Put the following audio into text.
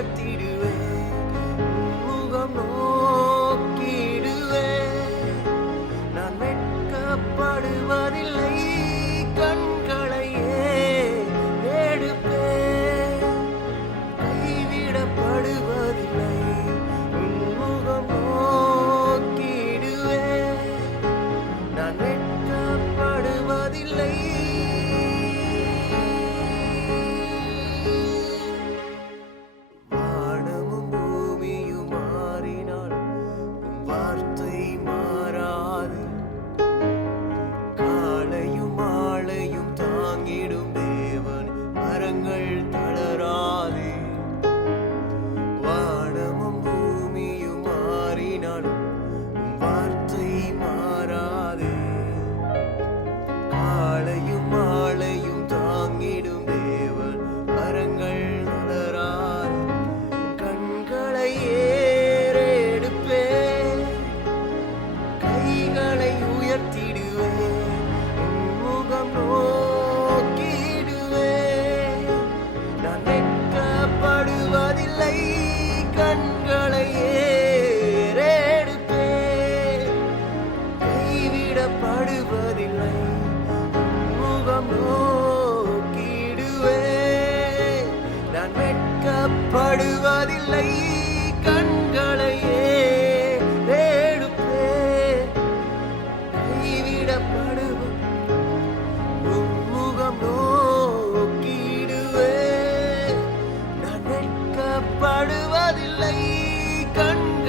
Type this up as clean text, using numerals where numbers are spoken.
உயர்த்திடுவேன் முகம் நோக்கிடுவேன் நான் வெட்கப்படுவதில்லை கண்களையே எடுப்பேன் கைவிடப்படுவதில்லை முகம் நோக்கிடுவேன் நான் வெட்கப்படுவதில்லை வானமும் பூமியும் மாறினால் உம் வார்த்தை மாறாது காலையும் மாலையும் தாங்கிடும் தேவன் மரங்கள் தளராது வானமும் பூமியும் மாறினாலும் உம் வார்த்தை மாறாது காலையும் மாலையும் தாங்கிடும் தேவன் மரங்கள் தளராது கண்களை ஏறெடுப்பேன் கைகளை உயர்த்திடுவேன் முகம் நோக்கிடுவேன் நான் வெட்கப்படுவதில்லை கண்களை ஏறெடுப்பேன் கைவிடப்படுவதில்லை முகம் நோக்கிடுவேன் நான் வெட்கப்படுவதில்லை கண்களை ஏறெடுப்பேன் கைவிடப்படுவ முகம் நோக்கிடுவேன் நான் வெட்கப்படுவதில்லை கண்கள்